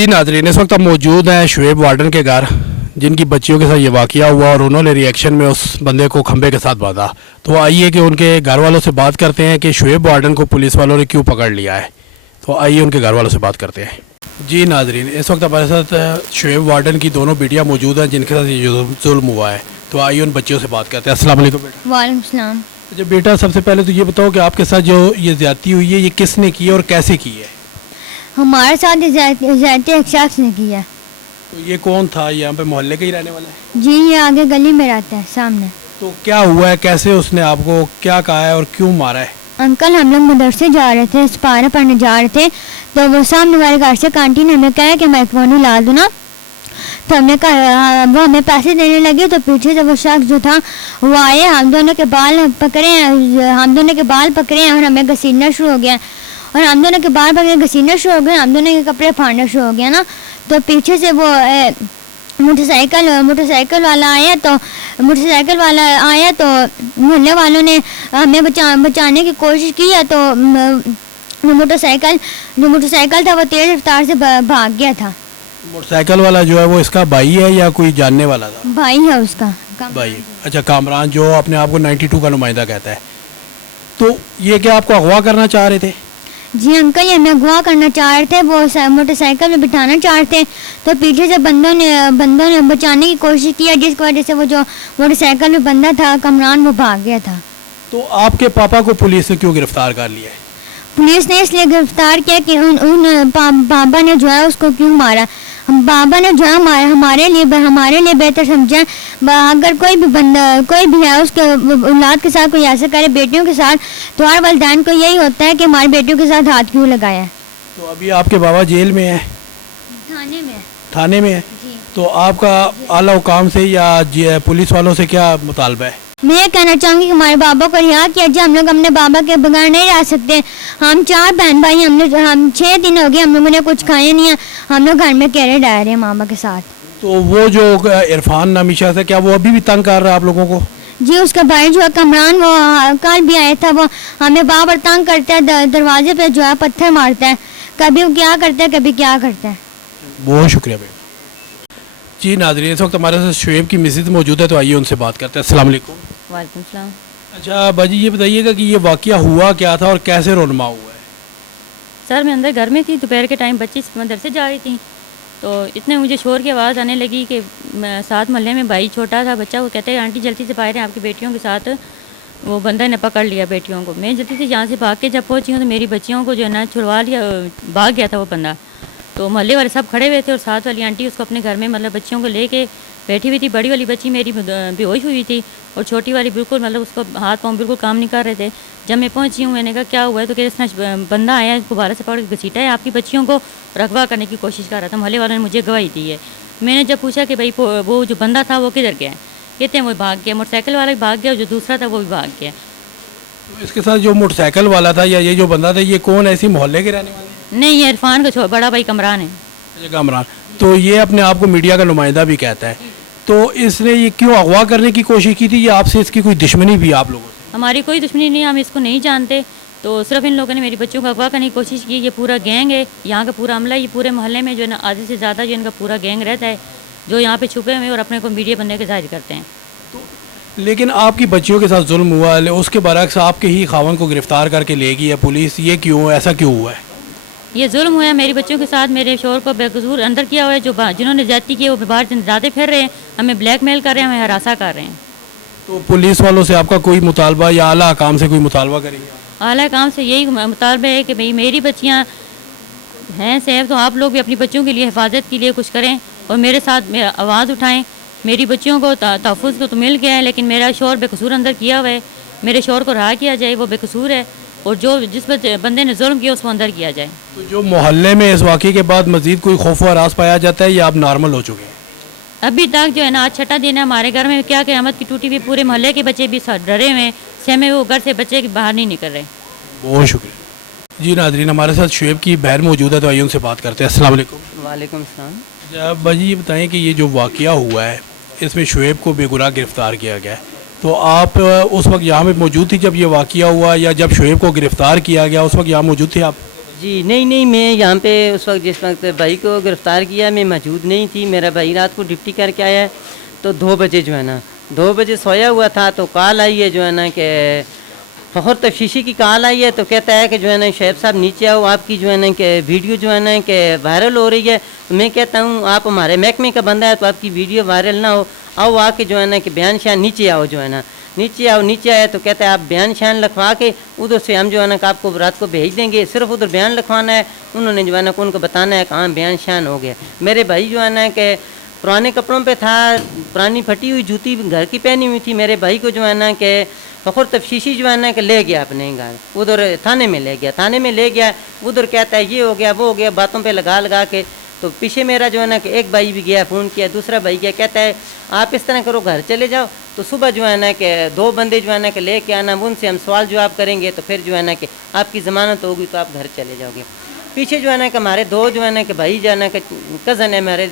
जी नाज़रीन, इस वक्त हम मौजूद हैं शुएब वार्डन के घर, जिनकी बच्चियों के साथ ये वाक़या हुआ और उन्होंने रिएक्शन में उस बंदे को खंबे के साथ बांधा। तो आइए कि उनके घर वालों से बात करते हैं कि शुएब वार्डन को पुलिस वालों ने क्यों पकड़ लिया है। तो आइए उनके घर वालों से बात करते हैं। जी नाज़रीन, इस वक्त हमारे साथ शुएब वार्डन की दोनों बेटियाँ मौजूद हैं जिनके साथ ये जुल्म हुआ है। तो आइए उन बच्चियों से बात करते हैं। अस्सलाम वालेकुम बेटा। वालेकुम सलाम। अच्छा बेटा, सबसे पहले तो ये बताओ कि आपके साथ जो ये ज़्यादती हुई है ये किसने की है और कैसे की है? हमारे साथ ज्यादती एक शख्स ने की है। तो ये कौन था? यहाँ पे मोहल्ले का ही रहने वाला है? जी, ये आगे गली में रहता है सामने। तो क्या हुआ है, कैसे उसने आपको क्या कहा है और क्यों मारा है? अंकल, हम लोग मदरसे जा रहे थे, सिपारा पढ़ने जा रहे थे, तो वो सामने वाले घर से आंटी ने हमें कहा कि माइक्रोफोन ला दो ना। तो हमने कहा, वो हमें पैसे देने लगे, तो पीछे से वो शख्स जो था वो आए, हम दोनों के बाल पकड़े और हमें घसीटना शुरू हो गया। और हम दोनों के बाल पकड़े घसीटना शुरू हो गए, हम दोनों के कपड़े फाड़ना शुरू हो गया ना। तो पीछे से वो मोटरसाइकिल वाला आया तो मोहल्ले वालों ने हमें बचाने की कोशिश की है। तो जो मोटरसाइकिल था वो तेज रफ्तार से भाग गया था। मोटरसाइकिल वाला जो है वो इसका भाई है या कोई जानने वाला था? भाई है उसका। भाई, अच्छा, कामरान, जो अपने आप को 92 का नुमाइंदा कहता है। तो ये क्या आपको अगवा करना चाह रहे थे? जी अंकल, ये हमें अगवा करना चाह रहे थे, वो मोटरसाइकिल में बिठाना चाह रहे थे। तो पीछे से बंदों ने बचाने की कोशिश की, जिसकी वजह से वो जो मोटरसाइकिल में बंदा था कामरान, वो भाग गया था। तो आपके पापा को पुलिस ने क्यों गिरफ्तार कर लिया है? पुलिस ने इसलिए गिरफ्तार किया कि उन बाबा ने जो है उसको क्यों मारा। बाबा ने जो है हमारे लिए बेहतर समझा। अगर कोई भी है उसके औलाद के साथ कोई ऐसा करे, बेटियों के साथ, तो हर वालिदैन को यही होता है कि हमारी बेटियों के साथ हाथ क्यों लगाया है। तो अभी आपके बाबा जेल में है? थाने में है। तो आपका आला हुकाम से या पुलिस वालों से क्या मुतालबा है? मैं ये कहना चाहूँगी कि हमारे बाबा को रिहा किया जाए। हम लोग अपने बाबा के बगैर नहीं रह सकते। हम 4 बहन भाई, हम 6 दिन हो गए हम लोगों ने कुछ खाया नहीं है। हम लोग घर में अकेले रह रहे हैं मामा के साथ। तो वो जो इरफान नामी शख्स है, क्या वो अभी भी तंग कर रहा है आप लोगों को? जी, उसका भाई जो है कमरान, वो कल भी आया था। वो हमें बार तंग करता है, दरवाजे पे जो है पत्थर मारता है, कभी वो क्या करता है कभी क्या करता है। बहुत शुक्रिया भाई। जी नाज़रीन, इस वक्त हमारे साथ शुएब की मिसेज मौजूद है, तो आइए उनसे बात करते हैं। अस्सलाम वालेकुम। वालेकुम सलाम। अच्छा बाजी, ये बताइएगा कि ये वाक़या हुआ क्या था और कैसे रोनमा हुआ है? सर, मैं अंदर घर में थी, दोपहर के टाइम बच्ची मदरसे जा रही थी, तो इतने मुझे शोर की आवाज़ आने लगी कि साथ मोहल्ले में भाई छोटा था बच्चा, वो कहते हैं आंटी जल्दी से बाहर हैं, आपकी बेटियों के साथ वो बंदा ने पकड़ लिया बेटियों को। मैं जल्दी से यहाँ से भाग के जब पहुँची हूँ तो मेरी बच्चियों को जो है ना छुड़वा लिया, भाग गया था वो बंदा। तो मोहल्ले वाले सब खड़े हुए थे और साथ वाली आंटी उसको अपने घर में मतलब बच्चियों को लेके बैठी हुई थी। बड़ी वाली बच्ची मेरी बेहोश हुई थी और छोटी वाली बिल्कुल मतलब उसको हाथ पाँव बिल्कुल काम नहीं कर रहे थे। जब मैं पहुंची हूँ, मैंने कहा क्या हुआ है, तो इस तरह बंदा आया, गुब्बारा से पकड़ के घसीटा है, आपकी बच्चियों को अगवा करने की कोशिश कर रहा था। मोहल्ले वालों ने मुझे गवाही दी है। मैंने जब पूछा कि भाई वो जो बंदा था वो किधर गया है, कहते हैं वो भाग गया। मोटरसाइकिल वाला भी भाग गया और जो दूसरा था वो भी भाग गया। तो इसके साथ जो मोटरसाइकिल वाला था या ये जो बंदा था, ये कौन है? इसी मोहल्ले के रहने वाले? नहीं, ये इरफान का बड़ा भाई कमरान है। कमरान। तो ये अपने आप को मीडिया का नुमाइंदा भी कहता है। तो इसने ये क्यों अगवा करने की कोशिश की थी या आपसे इसकी कोई दुश्मनी भी आप लोगों से? हमारी कोई दुश्मनी नहीं, हम इसको नहीं जानते। तो सिर्फ इन लोगों ने मेरी बच्चों को अगवा करने की कोशिश की। ये पूरा गैंग है, यहाँ का पूरा अमला, ये पूरे मोहल्ले में जो है ना आधे से ज़्यादा जो इनका पूरा गैंग रहता है, जो यहाँ पे छुपे हुए और अपने को मीडिया बनने के जाहिर करते हैं। तो लेकिन आपकी बच्चियों के साथ जुल्म हुआ, उसके बरक्स आपके ही खावन को गिरफ्तार करके ले गई है पुलिस, ये क्यों, ऐसा क्यों हुआ है? ये जुल्म हुआ है मेरी बच्चों के साथ, मेरे शोहर को बेकसूर अंदर किया हुआ है। जो जिन्होंने ज्यादती की है वो बाहर ज़्यादा फिर रहे हैं, हमें ब्लैकमेल कर रहे हैं, हमें हरासा कर रहे हैं। तो पुलिस वालों से आपका कोई मुतालबा या आला हकाम से कोई मुतालबा करेंगे? आला हकाम से यही मुतालबा है कि भाई मेरी बच्चियाँ हैं सेफ, तो आप लोग भी अपनी बच्चों के लिए हिफाजत के लिए कुछ करें और मेरे साथ आवाज़ उठाएँ। मेरी बच्चियों को तहफ़्फ़ुज़ को तो मिल गया है, लेकिन मेरा शोहर बेकसूर अंदर किया हुआ है। मेरे शोहर को रहा किया जाए, वो बेकसूर है, और जो जिस बंदे ने जुल्म किया उसको अंदर किया जाए। तो जो मोहल्ले में इस वाक़े के बाद मज़ीद कोई खौफ व हरास पाया जाता है या आप नॉर्मल हो चुके हैं? अभी तक जो है ना आज छठा दिन है हमारे घर में, क्या क़यामत की टूटी हुई, पूरे मोहल्ले के बच्चे भी डरे हुए हैं, सहमे हुए घर से बच्चे बाहर नहीं निकल रहे। बहुत शुक्रिया। जी नाज़रीन, हमारे साथ शुएब की बहन मौजूद है, तो आइए उनसे बात करते हैं। अस्सलाम वालेकुम। वालेकुम सलाम। भाजी ये बताएं कि ये जो वाक़या हुआ है इसमें शुएब को बेगुनाह गिरफ़्तार किया गया है, तो आप उस वक्त यहाँ में मौजूद थी जब ये वाक़या हुआ, या जब शुएब को गिरफ़्तार किया गया उस वक्त यहाँ मौजूद थे आप? जी नहीं, मैं यहाँ पे उस वक्त जिस वक्त भाई को गिरफ़्तार किया मैं मौजूद नहीं थी। मेरा भाई रात को ड्यूटी करके आया है, तो 2 बजे जो है ना 2 बजे सोया हुआ था, तो कॉल आई है जो है ना कि फ़खर तफ्तीशी की कॉल आई है, तो कहता है कि जो है ना शोएब साहब नीचे आओ, आपकी जो है ना कि वीडियो जो है ना कि वायरल हो रही है। तो मैं कहता हूँ आप हमारे महकमे का बंदा है, तो आपकी वीडियो वायरल ना हो, आओ आके जो है ना कि बयान शान नीचे आओ, जो है ना नीचे आओ। नीचे आए तो कहता है आप बयान शान लिखवा के उधर से हम जो है ना कि आपको रात को भेज देंगे, सिर्फ उधर बयान लिखवाना है। उन्होंने जो है ना उनको बताना है कहाँ बयान शान हो गया। मेरे भाई जो है ना कि पुराने कपड़ों पे था, पुरानी फटी हुई जूती घर की पहनी हुई थी। मेरे भाई को जो है ना कि फ़खर तफ्तीशी जो है ना कि ले गया अपने घर, उधर थाने में ले गया। थाने में ले गया, उधर कहता है ये हो गया वो हो गया, बातों पे लगा के। तो पीछे मेरा जो है ना कि एक भाई भी गया, फ़ोन किया, दूसरा भाई गया, कहता है आप इस तरह करो घर चले जाओ। तो सुबह जो है ना कि 2 बंदे जो है ना कि ले के आना, उनसे हम सवाल जवाब करेंगे, तो फिर जो है ना कि आपकी ज़मानत होगी तो आप घर चले जाओगे। पीछे जो है ना कि हमारे 2 जो है ना कि भाई जो है ना कि कज़न है मेरे,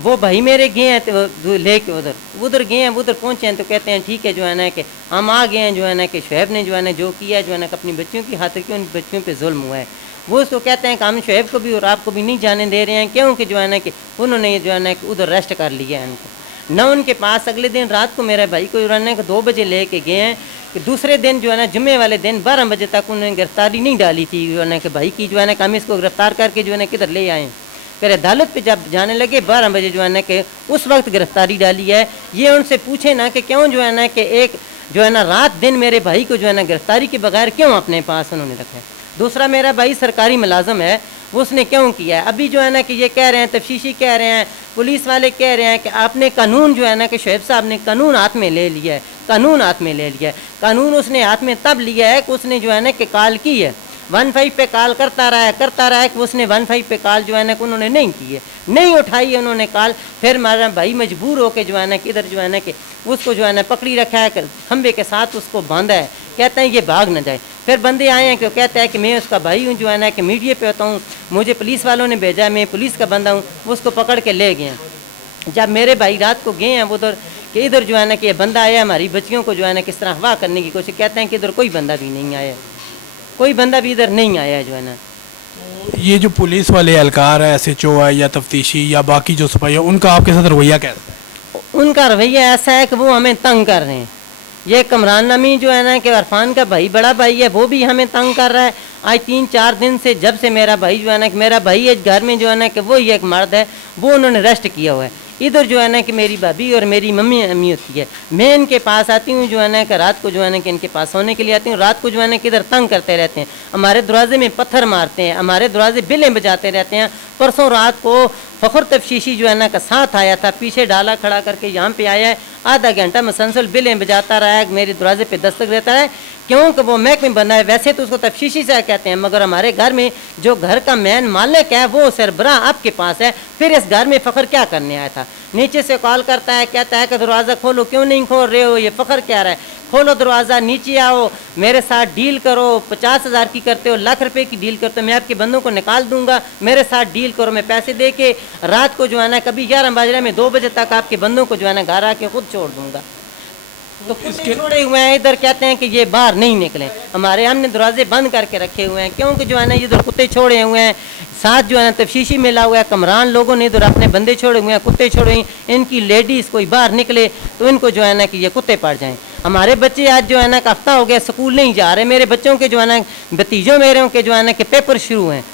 वो भाई मेरे गए हैं तो ले के उधर गए हैं, उधर पहुँचे हैं, तो कहते हैं ठीक है जो है ना कि हम आ गए हैं, जो है ना कि शोएब ने जो है ना जो किया जो है ना कि अपनी बच्चियों की खातिर की उन बच्चियों पे जुल्म हुआ है। वो उसको कहते हैं कि हम शोएब को भी और आपको भी नहीं जाने दे रहे हैं, क्योंकि जो है ना कि उन्होंने जो है ना कि उधर अरेस्ट कर लिया है उनको। न उनके पास अगले दिन रात को मेरे भाई को उन्होंने 2 बजे ले के गए हैं, कि दूसरे दिन जो है ना जुम्मे वाले दिन 12 बजे तक उन्होंने गिरफ्तारी नहीं डाली थी जो है ना कि भाई की, जो है ना कि हम इसको गिरफ्तार करके जो है ना किधर ले आए। फिर अदालत पे जब जाने लगे 12 बजे जो है ना कि उस वक्त गिरफ्तारी डाली है। ये उनसे पूछे ना कि क्यों जो है ना कि एक जो है ना रात दिन मेरे भाई को जो है ना गिरफ्तारी के बगैर क्यों अपने पास उन्होंने रखा है। दूसरा मेरा भाई सरकारी मुलाजम है, वो उसने क्यों किया है। अभी जो है ना कि ये कह रहे हैं, तफ्तीशी कह रहे हैं, पुलिस वाले कह रहे हैं कि आपने कानून जो है ना कि शोएब साहब ने कानून हाथ में ले लिया है, कानून हाथ में ले लिया है। कानून उसने हाथ में तब लिया है कि उसने जो है ना कि कॉल की है, 15 पे कॉल करता रहा है कि उसने 15 पे कॉल जो है ना कि उन्होंने नहीं की है, नहीं उठाई है उन्होंने कॉल। फिर हमारा भाई मजबूर होकर जो है ना कि इधर जो है ना कि उसको जो है ना पकड़ी रखा है, खंबे के साथ उसको बांधा है, कहते हैं ये भाग ना जाए। फिर बंदे आए हैं कि कहता है कि मैं उसका भाई हूँ, जो है ना कि मीडिया पे होता हूँ, मुझे पुलिस वालों ने भेजा, मैं पुलिस का बंदा हूँ। वो उसको पकड़ के ले गए। जब मेरे भाई रात को गए हैं उधर कि इधर जो है ना कि ये बंदा आया हमारी बच्चियों को जो है ना किस तरह हवा करने की कोशिश, कहते हैं कि इधर कोई बंदा भी नहीं आया, कोई बंदा भी इधर नहीं आया है जो है ना। ये जो पुलिस वाले एहलकार है, SHO है या तफ्तीशी या बाकी जो सिपाही है, उनका आपके साथ रवैया कैसा है? उनका रवैया ऐसा है कि वो हमें तंग कर रहे हैं। ये कमरान नमी जो है ना कि अरफान का भाई बड़ा भाई है, वो भी हमें तंग कर रहा है। आज 3-4 दिन से जब से मेरा भाई जो है ना कि मेरा भाई है घर में जो है ना कि वो ही एक मर्द है, वो उन्होंने अरेस्ट किया हुआ है। इधर जो है ना कि मेरी भाभी और मेरी मम्मी अम्मी होती है, मैं इनके पास आती हूँ जो है ना कि रात को जो है ना कि इनके पास सोने के लिए आती हूँ। रात को जो है ना कि इधर तंग करते रहते हैं, हमारे दरवाजे में पत्थर मारते हैं, हमारे दरवाजे बिलें बजाते रहते हैं। परसों रात को फ़खर तफ्तीशी जो है ना का साथ आया था, पीछे डाला खड़ा करके यहाँ पे आया है, आधा घंटा मुसलसल बिलें बजाता रहा है, मेरे दरवाजे पे दस्तक देता है, क्योंकि वो महकमे बना है। वैसे तो उसको तफ्तीशी से कहते हैं, मगर हमारे घर में जो घर का मेन मालिक है वो सरबराह आपके पास है। फिर इस घर में फ़खर क्या करने आया था? नीचे से कॉल करता है, कहता है कि दरवाज़ा खोलो, क्यों नहीं खोल रहे हो, ये फ़खर क्या रहा है, खोलो दरवाज़ा, नीचे आओ, मेरे साथ डील करो। 50,000 की करते हो, ₹1,00,000 की डील करते हो, मैं आपके बंदों को निकाल दूंगा, मेरे साथ डील करो। मैं पैसे दे के रात को जो है ना कभी 11 बज रहे में 2 बजे तक आपके बंदों को जो है ना घर आके खुद छोड़ दूंगा। तो इसके छोड़े हुए हैं इधर, कहते हैं कि ये बाहर नहीं निकले। हमारे हमने दरवाजे बंद करके रखे हुए हैं, क्योंकि जो है ना इधर कुत्ते छोड़े हुए हैं, साथ जो है ना तफ्तीशी मिला हुआ है, कमरान लोगों ने इधर अपने बंदे छोड़े हुए हैं, कुत्ते छोड़े हुए हैं। इनकी लेडीज़ कोई बाहर निकले तो इनको जो है ना कि ये कुत्ते पड़ जाएँ। हमारे बच्चे आज जो है ना हफ्ता हो गया स्कूल नहीं जा रहे। मेरे बच्चों के जो है ना भतीजों मेरे के जो है ना कि पेपर शुरू हैं,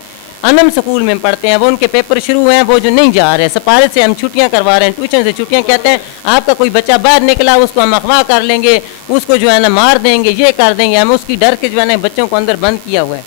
अनम स्कूल में पढ़ते हैं, वो उनके पेपर शुरू हैं, वो जो नहीं जा रहे। सफारत से हम छुट्टियां करवा रहे हैं, ट्यूशन से छुट्टियां। कहते हैं आपका कोई बच्चा बाहर निकला उसको हम अगवा कर लेंगे, उसको जो है ना मार देंगे, ये कर देंगे। हम उसकी डर के जो है ना बच्चों को अंदर बंद किया हुआ है।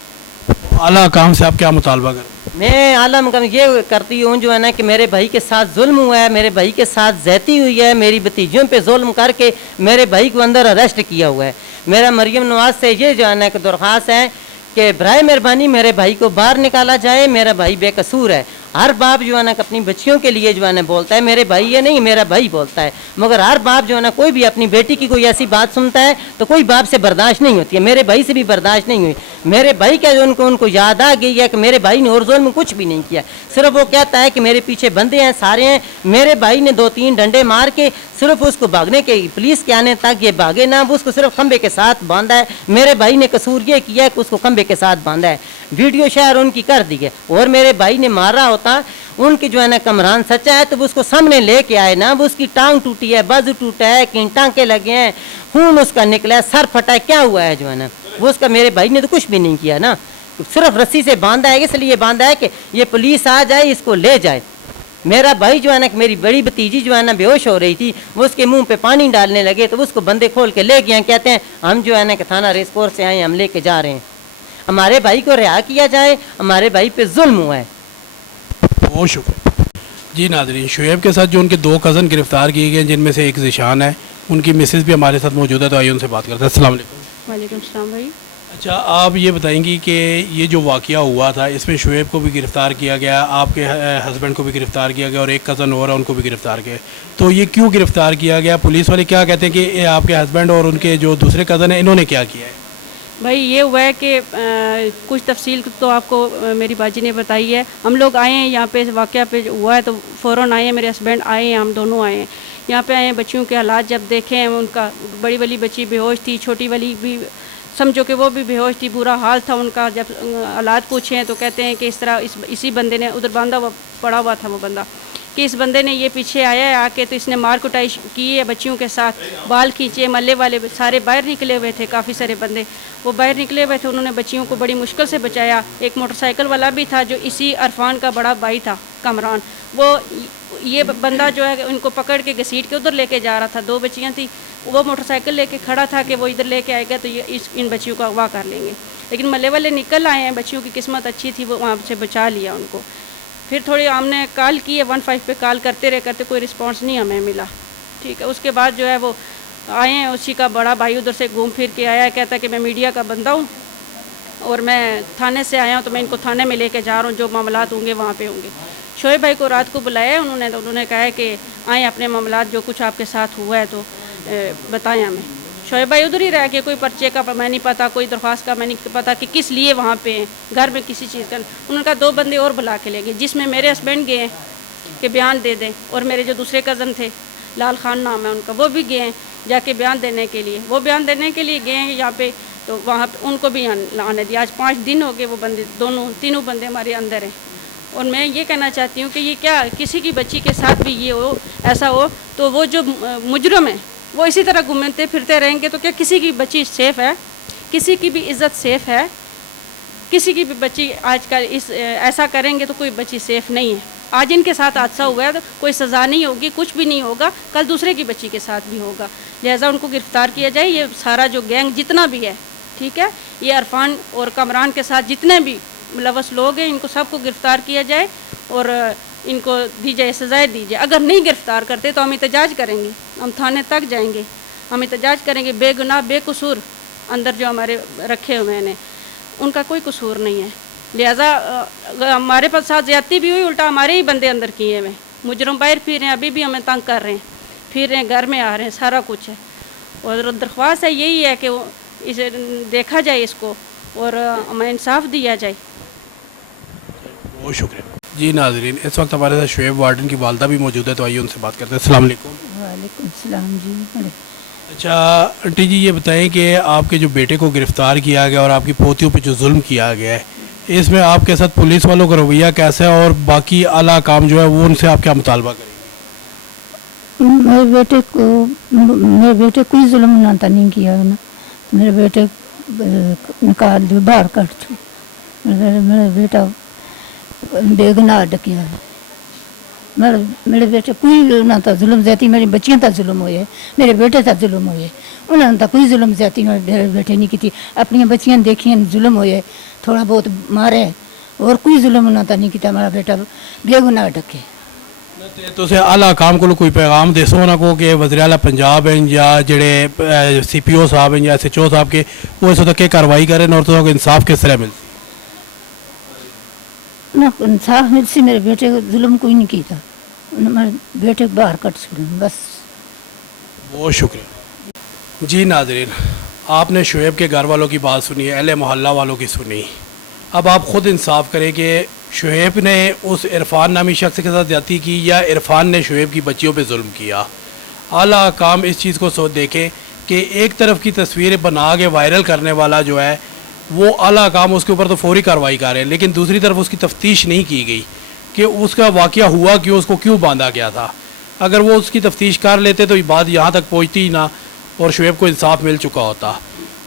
आला काम से आप क्या मुतालबा करें? मैं आलम ये करती हूँ जो है ना कि मेरे भाई के साथ जुल्म हुआ है, मेरे भाई के साथ ज़्यादती हुई है, मेरी भतीजियों पे जुल्म करके मेरे भाई को अंदर अरेस्ट किया हुआ है। मेरा मरियम नवाज से ये जो है ना कि दरख्वास्त है कि बराए मेहरबानी मेरे भाई को बाहर निकाला जाए। मेरा भाई बेकसूर है। हर बाप जो है ना अपनी बच्चियों के लिए जो है ना बोलता है, मेरे भाई ये नहीं मेरा भाई बोलता है, मगर हर बाप जो है ना कोई भी अपनी बेटी की कोई ऐसी बात सुनता है तो कोई बाप से बर्दाश्त नहीं होती है। मेरे भाई से भी बर्दाश्त नहीं हुई। मेरे भाई का जो उनको याद आ गई है कि मेरे भाई ने और जुल्म कुछ भी नहीं किया, सिर्फ वो कहता है कि मेरे पीछे बंदे हैं सारे हैं। मेरे भाई ने 2-3 डंडे मार के सिर्फ उसको भागने के, पुलिस के आने तक ये भागे ना, वो उसको सिर्फ खंबे के साथ बांधा है। मेरे भाई ने कसूर ये किया है कि उसको खंबे के साथ बांधा है। वीडियो शेयर उनकी कर दी है, और मेरे भाई ने मारा होता, उनकी जो है ना कमरान सच्चा है तो वो उसको सामने लेके आए ना, वो उसकी टांग टूटी है, बाजू टूटा है, कहीं टांके लगे हैं, खून उसका निकला है, सर फटा है, क्या हुआ है जो है ना, वो उसका मेरे भाई ने तो कुछ भी नहीं किया ना, सिर्फ रस्सी से बांधा है, इसलिए बांधा है कि ये पुलिस आ जाए इसको ले जाए। मेरा भाई जो है ना, मेरी बड़ी भतीजी जो है ना बेहोश हो रही थी, वो उसके मुंह पे पानी डालने लगे तो उसको बंदे खोल के ले गए, कहते हैं हम जो है ना कि थाना रेस कोर्स से आए, हम लेके जा रहे हैं, हमारे भाई को रिहा किया जाए, हमारे भाई पे जुल्म हुआ है। बहुत शुक्रिया जी। नाज़रीन, शुएब के साथ जो उनके 2 कज़न गिरफ़्तार किए गए जिनमें से एक ज़िशान है, उनकी मिसेस भी हमारे साथ मौजूद है, तो आइए उनसे बात करते हैं। अस्सलाम वालेकुम। वालेकुम सलाम भाई। अच्छा, आप ये बताएंगी कि ये जो वाक़या हुआ था इसमें शुएब को भी गिरफ़्तार किया गया, आपके हस्बैंड को भी गिरफ़्तार किया गया और एक कज़न और है उनको भी गिरफ़्तार किया, तो ये क्यों गिरफ़्तार किया गया? पुलिस वाले क्या कहते हैं कि ये आपके हस्बैंड और उनके जो दूसरे कज़न हैं इन्होंने क्या किया है? भाई ये हुआ है कि कुछ तफसील तो आपको मेरी बाजी ने बताई है। हम लोग आए हैं यहाँ पे, वाक़या पे हुआ है तो फ़ौरन आए हैं, मेरे हस्बैंड आए हैं, हम दोनों आए हैं यहाँ पे। आए हैं, बच्चियों के हालात जब देखे हैं, उनका बड़ी वाली बच्ची बेहोश थी, छोटी वाली भी समझो कि वो भी बेहोश थी, बुरा हाल था उनका। जब हालात पूछे हैं तो कहते हैं कि इस तरह इसी बंदे ने, उधर बांधा हुआ पड़ा हुआ था वो बंदा, कि इस बंदे ने ये पीछे आया है आके तो इसने मार कुटाई की है बच्चियों के साथ, बाल खींचे, महल्ले वाले सारे बाहर निकले हुए थे, काफ़ी सारे बंदे वो बाहर निकले हुए थे, उन्होंने बच्चियों को बड़ी मुश्किल से बचाया। एक मोटरसाइकिल वाला भी था जो इसी अरफान का बड़ा भाई था, कमरान, वो ये बंदा जो है उनको पकड़ के घसीट के उधर लेके जा रहा था। 2 बच्चियाँ थी, वो मोटरसाइकिल लेके खड़ा था कि वो इधर लेके आएगा तो ये इन बच्चियों को अगवा कर लेंगे, लेकिन महल्ले वाले निकल आए हैं, बच्चियों की किस्मत अच्छी थी, वो वहाँ से बचा लिया उनको। फिर थोड़ी हमने कॉल की है, 15 पे कॉल करते कोई रिस्पांस नहीं हमें मिला, ठीक है। उसके बाद जो है वो आए हैं, उसी का बड़ा भाई उधर से घूम फिर के आया है, कहता है कि मैं मीडिया का बंदा हूँ और मैं थाने से आया हूँ तो मैं इनको थाने में लेके जा रहा हूँ, जो मामलात होंगे वहाँ पे होंगे। शोएब भाई को रात को बुलाया है उन्होंने, तो उन्होंने कहा है कि आएँ अपने मामलात जो कुछ आपके साथ हुआ है तो बताएं हमें। शोएब भाई उधर ही रह के, कोई पर्चे का मैं नहीं पता, कोई दरख्वास्त का मैं नहीं पता कि किस लिए वहाँ पे हैं, घर में किसी चीज़ का। उन्होंने कहा 2 बंदे और बुला के ले गए, जिसमें मेरे हस्बैंड गए हैं कि बयान दे दें, और मेरे जो दूसरे कज़न थे, लाल खान नाम है उनका, वो भी गए हैं जाके बयान देने के लिए। वो बयान देने के लिए गए हैं यहाँ पे, तो वहाँ पे उनको भी आने दिया। आज 5 दिन हो गए, वो बंदे तीनों बंदे हमारे अंदर हैं। और मैं ये कहना चाहती हूँ कि ये क्या किसी की बच्ची के साथ भी ये हो, ऐसा हो, तो वो जो मुजरम है वो इसी तरह घूमते फिरते रहेंगे तो क्या किसी की बच्ची सेफ़ है? किसी की भी इज़्ज़त सेफ़ है? किसी की भी बच्ची आजकल ऐसा करेंगे तो कोई बच्ची सेफ़ नहीं है। आज इनके साथ हादसा हुआ है तो कोई सज़ा नहीं होगी, कुछ भी नहीं होगा, कल दूसरे की बच्ची के साथ भी होगा। लिहाजा उनको गिरफ़्तार किया जाए। ये सारा जो गैंग जितना भी है, ठीक है, ये अरफान और कमरान के साथ जितने भी मुलव्वस लोग हैं, इनको सबको गिरफ़्तार किया जाए और इनको दी जाए, सजाएँ दी जाए। अगर नहीं गिरफ़्तार करते तो हम एहतजाज करेंगे, हम थाने तक जाएंगे, हम एहतजाज करेंगे। बेगुनाह बेकसूर अंदर जो हमारे रखे हुए हैं, उनका कोई कसूर नहीं है। लिहाजा हमारे पास साथ ज़्यादती भी हुई, उल्टा हमारे ही बंदे अंदर किए हुए, मुजरम बाहर फिर रहे हैं, अभी भी हमें तंग कर रहे हैं, फिर रहे हैं, घर में आ रहे हैं, सारा कुछ है। और दरख्वास्त है यही है कि इसे देखा जाए इसको और हमें इंसाफ दिया जाए। बहुत शुक्रिया जी। नाज़रीन, इस वक्त हमारे साथ शुएब वार्डन की वालदा भी मौजूद है, तो आइए उनसे बात करते हैं। अस्सलाम वालेकुम। वालेकुम सलाम जी। अच्छा आंटी जी, ये बताएं कि आपके जो बेटे को गिरफ़्तार किया गया और आपकी पोतियों पे जो जुल्म किया गया है, इसमें आपके साथ पुलिस वालों का रवैया कैसा है और बाकी आला काम जो है वो उनसे आप क्या मुतालबा करेंगे? मेरे बेटे कोई जुल्म नाता नहीं किया है ना, मेरे बेटे निकाल दिया, बाहर कर छो। मेरा बेटा बेगुनाह डकिया है। मेरे बेटे कोई ना तो जुल्म ज्यादा, मेरी बच्चियां तक जुल्म होए, मेरे बेटे तक जुल्म होए, उन्होंने तो कोई जुल्म ज्यादा मेरे बेटे नहीं की। अपनी बच्चियां देखिए जुल्म होए, थोड़ा बहुत मारे, और कोई जुल्म उन्होंने तो नहीं किया। मेरा बेटा बेगुनाह डके। तुसें आला काम को कोई पैगाम दसो ना को कि वज़ीर आला पंजाब हैं या जेड़े CPO साहब हैं या SHO साहब के, वो इस वक्त कार्रवाई करें और तो इंसाफ किस तरह मिलती ना? इंसाफ मिल सी, मेरे बेटे को जुल्म कोई नहीं किया, मेरे बेटे को बाहर कट छोड़ बस। बहुत शुक्रिया जी। नाज़रीन, आपने शुएब के घर वालों की बात सुनी है, अहले मोहल्ला वालों की सुनी, अब आप ख़ुद इंसाफ करें कि शुएब ने उस इरफान नामी शख्स के साथ ज़्यादती की या इरफान ने शुएब की बच्चियों पे जुल्म किया। आला काम इस चीज़ को देखें कि एक तरफ की तस्वीरें बना के वायरल करने वाला जो है وہ आला काम उसके ऊपर तो फौरी कार्रवाई कर रहे हैं, लेकिन दूसरी तरफ उसकी तफ्तीश नहीं की गई कि उसका वाक़या हुआ क्यों, उसको क्यों बांधा गया था। अगर वो उसकी तफ्तीश कर लेते तो ये बात यहाँ तक पहुँचती ही ना और शुएब को इंसाफ मिल चुका होता।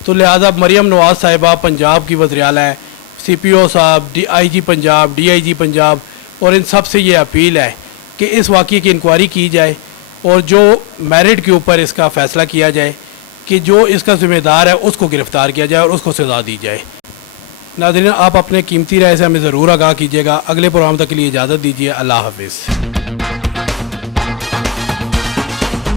तो लिहाजा मरियम नवाज़ साहिबा पंजाब की वज़ीर आला है, CPO साहब, IG पंजाब, DIG पंजाब और इन सब से ये अपील है कि इस वाक़ये की इंक्वायरी की जाए और जो मेरिट के ऊपर इसका फ़ैसला किया जाए कि जो इसका ज़िम्मेदार है उसको गिरफ़्तार किया जाए और उसको सज़ा दी जाए। नाज़रीन, आप अपने कीमती राय से हमें ज़रूर आगाह कीजिएगा। अगले प्रोग्राम तक के लिए इजाज़त दीजिए। अल्लाह हाफ़िज़।